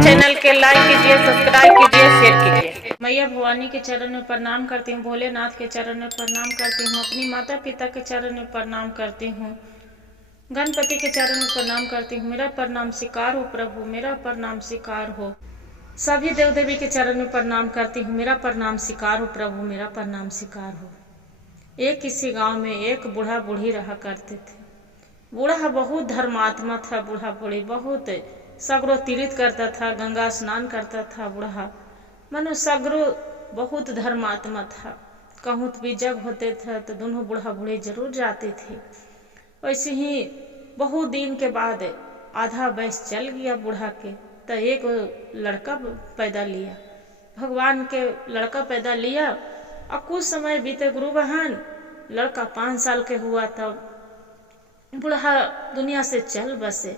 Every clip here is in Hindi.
चैनल के लाइक कीजिए, सब्सक्राइब कीजिए, शेयर कीजिए। मैया भवानी के चरण में प्रणाम करती हूँ, भोलेनाथ के चरण में प्रणाम करती हूँ, अपनी माता पिता के चरण में प्रणाम करती हूँ, गणपति के चरण में प्रणाम करती हूँ। मेरा प्रणाम स्वीकार हो प्रभु, मेरा प्रणाम स्वीकार हो। सभी देव देवी के चरण में प्रणाम करती हूँ, मेरा प्रणाम स्वीकार हो प्रभु, मेरा प्रणाम स्वीकार हो। एक किसी गांव में एक बूढ़ा बूढ़ी रहा करते थे। बूढ़ा बहुत धर्मात्मा था, बूढ़ा बूढ़ी बहुत सगरो तीर्थ करता था, गंगा स्नान करता था। बूढ़ा मनो सगरो बहुत धर्मात्मा था। कहूँ भी जग होते थे तो दोनों बूढ़ा बूढ़ी जरूर जाते थे। वैसे ही बहुत दिन के बाद आधा वयस चल गया बूढ़ा के, तो एक लड़का पैदा लिया, भगवान के लड़का पैदा लिया। और कुछ समय बीते गुरु बहन, लड़का 5 साल के हुआ तब बूढ़ा दुनिया से चल बसे।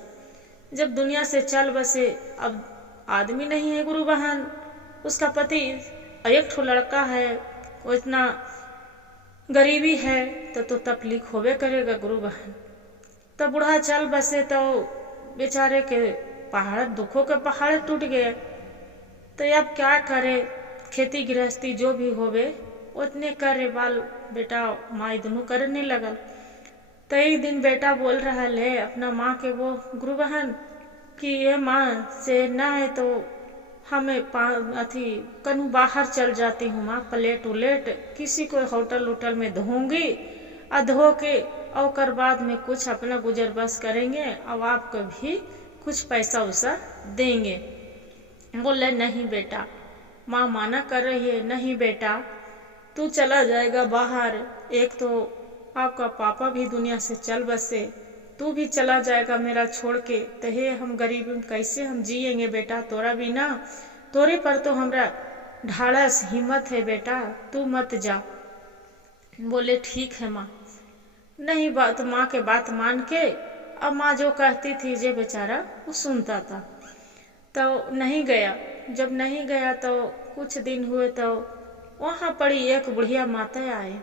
जब दुनिया से चल बसे, अब आदमी नहीं है गुरु बहन, उसका पति एक ठो लड़का है, वो इतना गरीबी है तो तकलीफ होवे करेगा गुरु बहन। तब बूढ़ा चल बसे तो बेचारे के पहाड़, दुखों के पहाड़ टूट गए। तो अब क्या करे, खेती गृहस्थी जो भी होवे उतने करे, बाल बेटा माई दोनों करने लगल। तो एक दिन बेटा बोल रहा है अपना माँ के, वो गुरु बहन कि ये माँ से ना है तो हमें अथी कहीं बाहर चल जाती हूँ माँ, प्लेट उलेट किसी को होटल उटल में धोऊंगी, और धो के और बाद में कुछ अपना गुजर बस करेंगे, अब आपको भी कुछ पैसा वैसा देंगे। बोले नहीं बेटा, माँ माना कर रही है, नहीं बेटा तू चला जाएगा बाहर, एक तो आपका पापा भी दुनिया से चल बसे, तू भी चला जाएगा मेरा छोड़ के, तो हे हम गरीब कैसे हम जिएंगे बेटा, तोरा भी ना, तोरे पर तो हमरा ढाढ़स हिम्मत है बेटा, तू मत जा। बोले ठीक है माँ। नहीं बात, माँ के बात मान के अब माँ जो कहती थी जे बेचारा वो सुनता था, तो नहीं गया। जब नहीं गया तो कुछ दिन हुए तो वहाँ पड़ी एक बुढ़िया माता आए,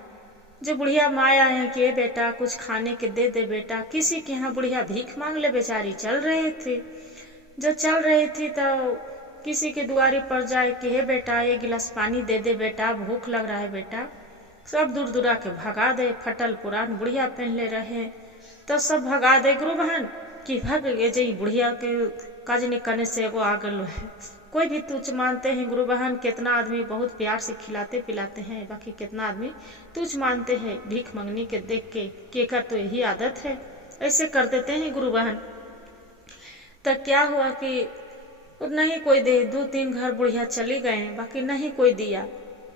जो बुढ़िया माया है कि बेटा कुछ खाने के दे दे बेटा। किसी के यहाँ बुढ़िया भीख मांग ले, बेचारी चल रही थी। जो चल रही थी तो किसी के दुआरे पर जाए कि हे बेटा एक गिलास पानी दे दे बेटा, भूख लग रहा है बेटा। सब दूर दूरा के भगा दे, फटल पुरान बुढ़िया पहन ले रहे तो सब भगा दे गुरु बहन कि भग ये जी बुढ़िया के काज नहीं करने से एगो आ गल है। कोई भी तुच्छ मानते हैं गुरु बहन, कितना आदमी बहुत प्यार से खिलाते पिलाते हैं, बाकी कितना आदमी तुच्छ मानते हैं भीख मंगनी के देख के, केकर तो यही आदत है, ऐसे कर देते हैं गुरु बहन। तब क्या हुआ कि नहीं कोई दे, 2-3 घर बुढ़िया चली गए, बाकी नहीं कोई दिया।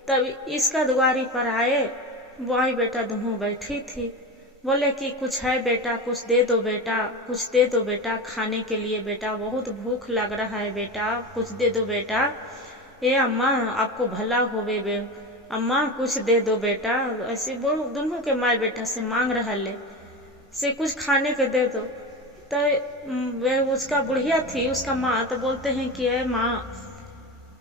तब इसका दुआरी पर आए, वही बेटा दोनों बैठी थी, बोले कि कुछ है बेटा, कुछ दे दो बेटा, कुछ दे दो बेटा खाने के लिए बेटा, बहुत भूख लग रहा है बेटा, कुछ दे दो बेटा। ए अम्मा आपको भला होवे बे, अम्मा कुछ दे दो बेटा। ऐसे वो दोनों के माँ बेटा से मांग रहा ले से कुछ खाने के दे दो। तो वे उसका बुढ़िया थी, उसका माँ तो बोलते हैं कि ए माँ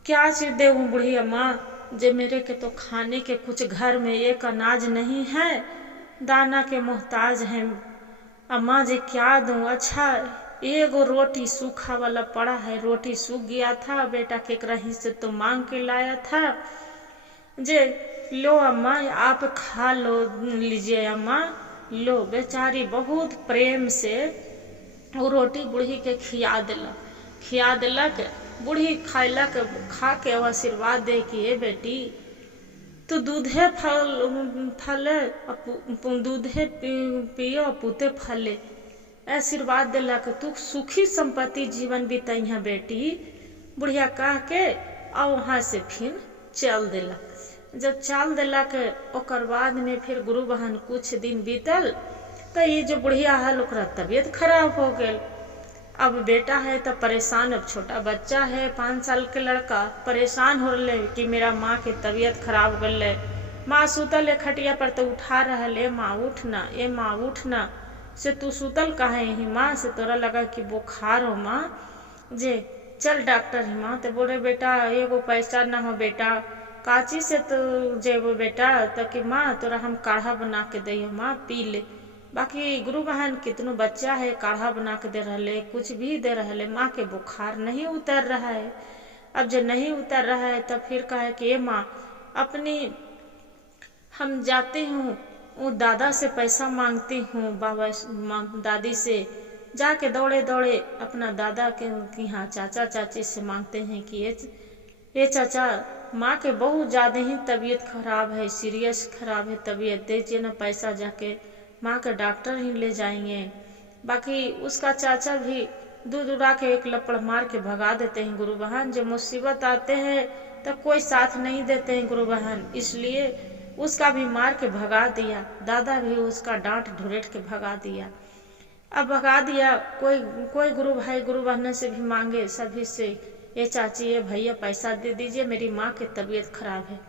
क्या चीज दे बुढ़िया माँ, जे मेरे के तो खाने के कुछ घर में एक अनाज नहीं है, दाना के मोहताज हैं। अम्मा जी क्या दूं, अच्छा एगो रोटी सूखा वाला पड़ा है, रोटी सूख गया था बेटा के कहीं से तो मांग के लाया था, जे लो अम्मा आप खा लो, लीजिए अम्मा लो। बेचारी बहुत प्रेम से वो रोटी बूढ़ी के खिया दिलक। बूढ़ी खैलक, खा के आशीर्वाद दे कि ए बेटी तो दूधे फले, दूधे पियो पूते फले, आशीर्वाद दिलक, तू सुखी संपत्ति जीवन बीतैहा बेटी। बुढ़िया कह के और वहाँ से फिर चल दिलक। जब चल दिलक ओकर बाद में फिर गुरु बहन कुछ दिन बीतल तो ये जो बुढ़िया है ओकरा तबीयत खराब हो गई। अब बेटा है तो परेशान, अब छोटा बच्चा है 5 साल के लड़का परेशान हो रहे कि मेरा माँ की तबीयत खराब हो गई। माँ सुतल है खटिया पर तो उठा रहा ले, माँ उठना, ए माँ उठना, से तू सुतल काहे ही माँ, से तोरा लगा कि बुखार हो माँ, जे चल डॉक्टर ही माँ। तो बोले बेटा एगो पैसा ना हो बेटा, काची से तो जेबो बेटा, तो कि माँ तोरा हम काढ़ा बना के दियो माँ पी ले। बाकी गुरु बहन कितनो बच्चा है काढ़ा बना के दे रहे, कुछ भी दे रहे, माँ के बुखार नहीं उतर रहा है। अब जब नहीं उतर रहा है तब फिर कहे कि ये माँ अपनी, हम जाते हूँ वो दादा से पैसा मांगती हूँ, बाबा दादी से जाके दौड़े दौड़े अपना दादा के यहाँ चाचा चाची से मांगते हैं कि ये चाचा माँ के बहुत ज़्यादा ही तबीयत खराब है, सीरियस खराब है तबीयत, दीजिए ना पैसा, जाके माँ के डॉक्टर ही ले जाएंगे। बाकी उसका चाचा भी दूध उड़ा के एक लपड़ मार के भगा देते हैं गुरु बहन। जब मुसीबत आते हैं तब कोई साथ नहीं देते हैं गुरु बहन, इसलिए उसका भी मार के भगा दिया। दादा भी उसका डांट ढुरेट के भगा दिया। अब भगा दिया, कोई गुरु भाई गुरु बहन से भी मांगे सभी से, ये चाची ये भैया पैसा दे दीजिए, मेरी माँ की तबीयत खराब है।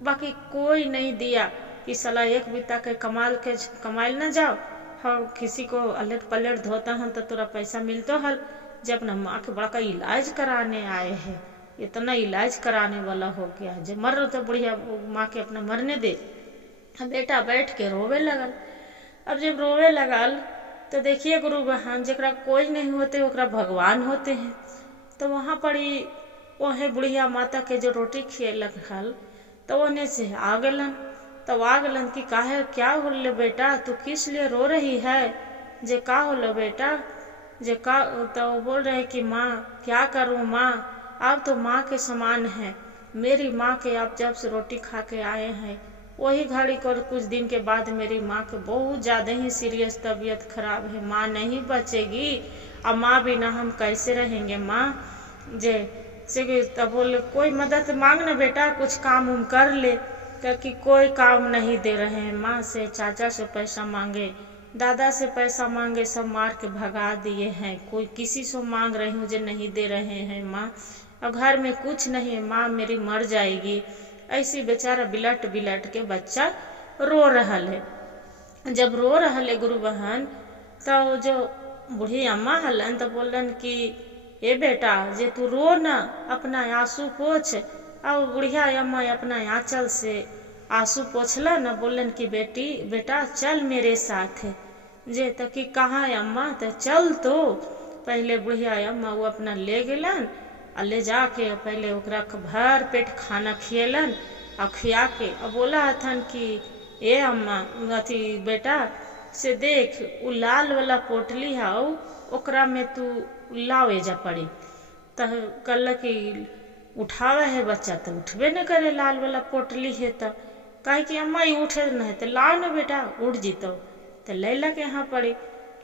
बाकी कोई नहीं दिया कि साला एक बीता के कमाल न जाओ, और किसी को अलट पलट धोता हन तो तोरा पैसा मिलतो हल। जब अपना माँ के बड़ा का इलाज कराने आए हैं, इतना इलाज कराने वाला हो गया, जब मर रहे तो बढ़िया माँ के अपना मरने दे। बेटा बैठ के रोवे लगल। अब जब रोवे लगल तो देखिए गुरु बहन, जरा कोई नहीं होते ओकरा भगवान होते हैं। तो वहाँ पड़ी वह बुढ़िया माता के जो रोटी खिएलक हल, तो ओने से आ गलन। तब आ गलन कि काहे क्या होले बेटा, तू किस लिए रो रही है, जे का होलो बेटा, जे का। तो बोल रहे कि माँ क्या करूँ माँ, आप तो माँ के समान है, मेरी माँ के आप जब से रोटी खा के आए हैं वही घड़ी को कुछ दिन के बाद मेरी माँ के बहुत ज़्यादा ही सीरियस तबीयत खराब है, माँ नहीं बचेगी। अब माँ बिना हम कैसे रहेंगे माँ, जे से तब बोले कोई मदद मांग ना बेटा, कुछ काम उम कर ले। कि कोई काम नहीं दे रहे हैं, माँ से चाचा से पैसा मांगे, दादा से पैसा मांगे, सब मार के भगा दिए हैं। कोई किसी से मांग रही हूँ जो नहीं दे रहे हैं माँ, और घर में कुछ नहीं है माँ, मेरी मर जाएगी। ऐसी बेचारा बिलट बिलट के बच्चा रो रहा है। जब रो रहा है गुरु बहन, तो जो बूढ़ी अम्मा हलन तो बोलन कि ये बेटा जे तू रो ना, अपना आंसू पोछ। और बुढ़िया अम्मा अपना आंचल से आंसू पोछला न, बोलन कि बेटा चल मेरे साथ। जे तो कि कहाँ अम्मा, तो चल। तो पहले बुढ़िया अम्मा वो अपना ले गेलन, और ले जाके पहले ओकरा भर पेट खाना खिएलन, और खिया के अब बोला हथन कि ए अम्मा अथी बेटा से देख वो लाल वाला पोटली है, ओकरा में तू लावे जा पड़ी। तो कल कि उठावे है बच्चा, तो उठबे न करे, लाल वाला पोटली है तो कहे कि अम्मा ये उठे न है, तो लाओ न बेटा उठ जीतो। तो ले लग यहाँ पड़ी,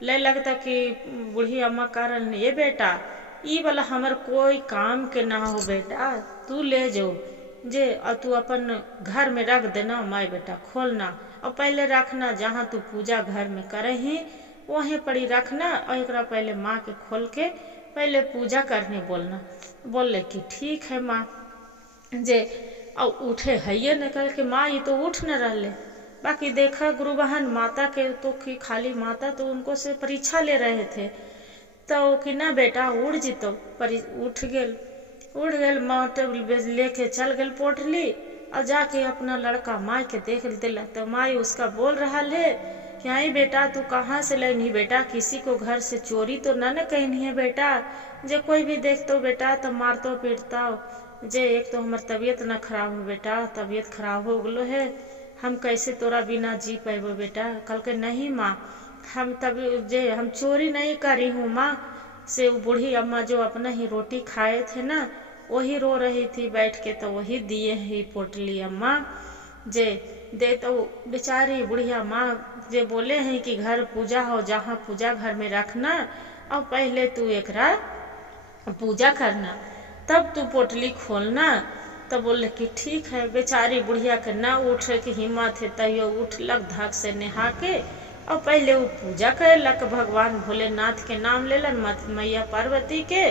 ले लगता कि बूढ़ी अम्मा कारण ये बेटा ई वाला हमार कोई काम के ना हो बेटा, तू ले जाओ जे, और तू अपन घर में रख देना, माई बेटा खोलना और पहले रखना जहाँ तू पूजा घर में करे ही वहीं पड़ी रखना, और एक पहले माँ के खोल के पहले पूजा करने बोलना। बोले कि ठीक है माँ। जे और उठे है न कल के माँ ये तो उठ न रहे। बाकी देखा गुरु बहन माता के तो कि खाली माता तो उनको से परीक्षा ले रहे थे, तो कि ना बेटा उड़ जीतो, उठ गेल माँ लेके चल गेल पोटली, और जाके अपना लड़का माई के देख दिला। तो माई उसका बोल रहा है कि आई बेटा तू कहाँ से लेनी बेटा, किसी को घर से चोरी तो न कहनी है बेटा, जे कोई भी देखतो बेटा तो मारतो पीटता। जे एक तो हमार तबीयत न खराब हो बेटा, तबीयत खराब हो गलो है, हम कैसे तोरा बिना जी पैबो बेटा। कल के नहीं माँ, हम हम चोरी नहीं करी हूँ माँ। से वो बूढ़ी अम्मा जो अपना ही रोटी खाए थे ना, वही रो रही थी बैठ के, तो वही दिए ही पोटली अम्मा। जे दे तो बेचारी बुढ़िया माँ जे बोले हैं कि घर पूजा हो, जहाँ पूजा घर में रखना, और पहले तू एकरा पूजा करना, तब तू पोटली खोलना। तब बोले कि ठीक है। बेचारी बुढ़िया के ना उठे की हिम्मत है, तैयो उठलक धक से नहा के, और पहले वो पूजा करलक, भगवान भोलेनाथ के नाम लेलन, मैया पार्वती के,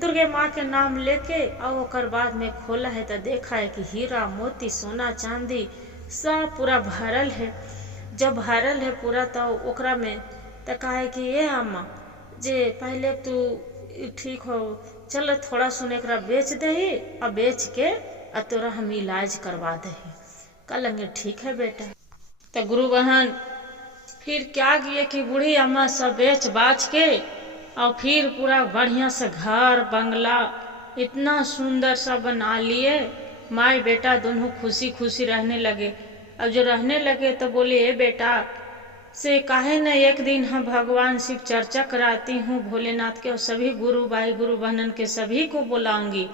दुर्गे माँ के नाम लेके, और ओकर बाद में खोला है तो देखा है कि हीरा मोती सोना चांदी सब पूरा भरल है। जब भरल है पूरा तो ओकरा में तो कहा कि ये अम्मा जे पहले तू ठीक हो, चल थोड़ा सुन एकरा बेच दही, और बेच के और तोरा हम इलाज करवा दही। कहेंगे ठीक है बेटा। तो गुरु बहन फिर क्या किए कि बूढ़ी अम्मा सब बेच बाच के और फिर पूरा बढ़िया से घर बंगला इतना सुंदर सा बना लिए। माँ बेटा दोनों खुशी खुशी रहने लगे। अब जो रहने लगे तो बोले ए बेटा से काहे न एक दिन हम भगवान शिव चर्चा कराती हूँ भोलेनाथ के, और सभी गुरु भाई गुरु बहनन के सभी को बुलाऊंगी।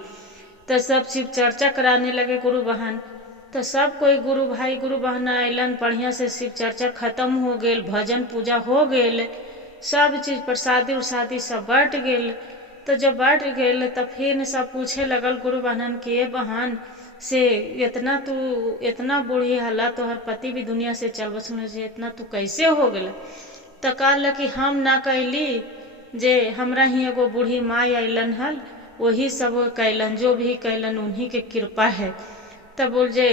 तो सब शिव चर्चा कराने लगे गुरु बहन। तो सब कोई गुरु भाई गुरु बहन अलन, बढ़िया से शिव चर्चा खत्म हो गए, भजन पूजा हो गए, सब चीज प्रसादी उरसादी सब बट गए। तो जब बट गए तो फिर सब पूछे लगल गुरु बहनन के बहन से इतना तू इतना बूढ़ी हला, तो हर पति भी दुनिया से चल बसने से इतना तू कैसे हो गल। तो कहल कि हम ना कैली, जे हमरा ही एगो बूढ़ी माँ अलन हल, वही सब कैलन, जो भी कैलन उन्हीं के कृपा है। तब बोल जे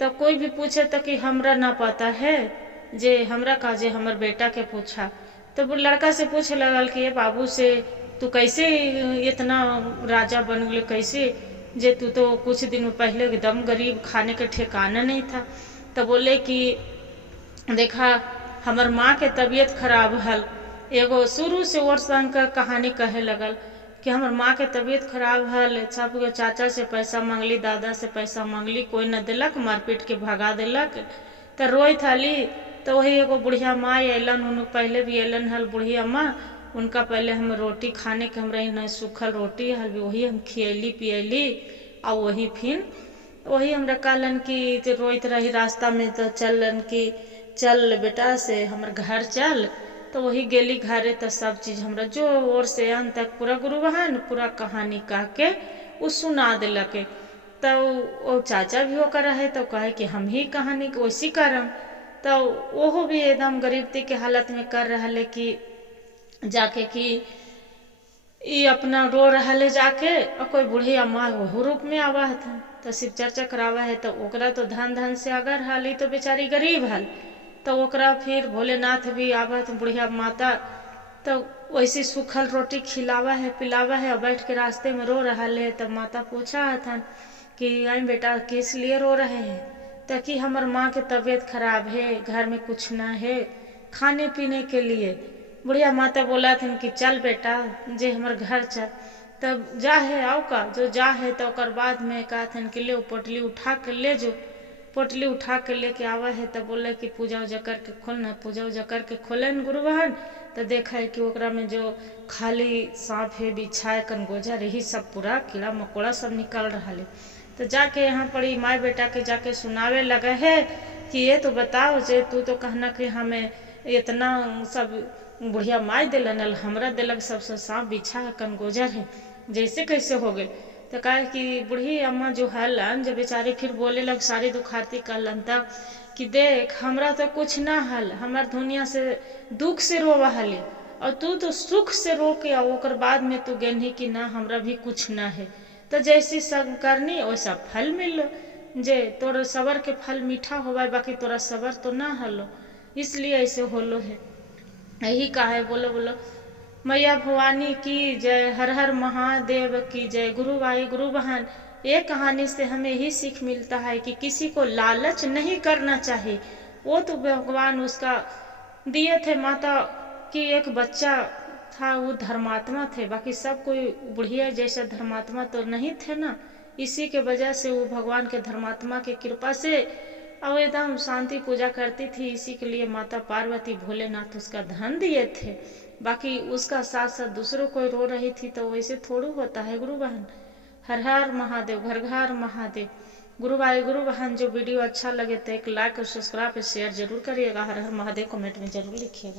तब कोई भी पूछे तो कि हमरा ना पता है, जे हमरा का जे हमर बेटा के पूछा। तो वो लड़का से पूछे लगल कि ये बाबू से तू कैसे इतना राजा बन गए, कैसे जे तू तो कुछ दिन पहले एकदम गरीब, खाने के ठिकाना नहीं था। तो बोले कि देखा हमर माँ के तबीयत खराब हल। एगो शुरू से और संग का कहानी कहे लगल कि हमर माँ के तबीयत खराब हल, सब चाचा से पैसा मांगली, दादा से पैसा मांगली, कोई न दिलक, मारपीट के भगा दिलक। तो रोई थाली। तो वही एगो बुढ़िया माँ अलन, उन पहले भी अलन हल बुढ़िया माँ, उनका पहले हम रोटी खाने के हमरा न सूखल रोटी हल वही हम खियली पियली। और वही फिर वही हमरा कहलन कि रोइत रही रास्ता में, तो चलन कि चल बेटा से हमर घर चल। तो वही गेली घरे। तो सब चीज हमरा जो और से अंत तक पूरा गुरु बहन पूरा कहानी कह के वो सुना दिलक। तो वो चाचा भी होकर रहे तो कहे कि हम ही कहानी वैसी करम। तो वो भी एकदम गरीबती के हालत में कर रहा है कि जाके कि ये अपना रो रहा है जाके, और कोई बूढ़ी अम्मा वह रूप में आवा था। तो शिव चर्चा करावा है तो ओकरा तो धन धन से अगर हाली तो बेचारी गरीब हल। तो ओकरा फिर भोलेनाथ भी आवा तो बुढ़िया माता तो वैसी सूखल रोटी खिलावा है पिलावा है, और बैठ के रास्ते में रो रहा है। तब माता पूछा था कि आई बेटा किस लिए रो रहे हैं। तो कि हमार माँ के तबीयत खराब है, घर में कुछ ना है खाने पीने के लिए। बुढ़िया माता बोला था कि चल बेटा जे हमार घर चल। तब जा है आओ का जो जा है। तो ओकर बाद में कहा था कि ले पोटली उठा के ले जो, पोटली उठा के लेके आवा है। तब बोले कि पूजा उजा करके खोलना, पूजा उजा करके खोले न गुरु बहन। तो देखा है कि ओकरा में जो खाली सांप है, बिछा है, कनगोजा रही सब पूरा कीड़ा मकोड़ा सब निकल रहा है। तो जाके यहाँ पड़ी माँ बेटा के जाके सुनावे लगा है कि ये तो बताओ जे तू तो कहना कि हमें इतना सब बुढ़िया माई दिलन, हमरा दिलक सबसे सांप बिछा है कनगोजर है, जैसे कैसे हो गए। तो कहे कि बूढ़ी अम्मा जो हलन जब बेचारे फिर बोले लग सारी दुखारती कहलन तब कि देख हमरा तो कुछ ना हल, हमार दुनिया से दुख से रोवा हली, और तू तो सुख से रो के ओकर बाद में तू गेनही कि ना हमरा भी कुछ ना है। तो जैसी सब करनी वैसा फल मिलो, जे तोर सबर के फल मीठा होवा, बाकी तोरा सबर तो ना हलो, इसलिए ऐसे होलो है। यही कहा है। बोलो बोलो मैया भवानी की जय, हर हर महादेव की जय। गुरु भाई गुरु बहन, ये कहानी से हमें ही सीख मिलता है कि किसी को लालच नहीं करना चाहिए। वो तो भगवान उसका दिए थे माता की एक बच्चा था, वो धर्मात्मा थे, बाकी सब कोई बुढ़िया जैसा धर्मात्मा तो नहीं थे ना। इसी के वजह से वो भगवान के धर्मात्मा की कृपा से और एकदम शांति पूजा करती थी। इसी के लिए माता पार्वती भोलेनाथ उसका धन दिए थे, बाकी उसका साथ साथ दूसरों कोई रो रही थी तो वैसे थोड़ा होता है गुरु बहन। हर हर महादेव, घर घर महादेव। गुरु भाई गुरु बहन, जो वीडियो अच्छा लगे तो एक लाइक और सब्सक्राइब और शेयर जरूर करिएगा। हर हर महादेव कमेंट में जरूर लिखिएगा।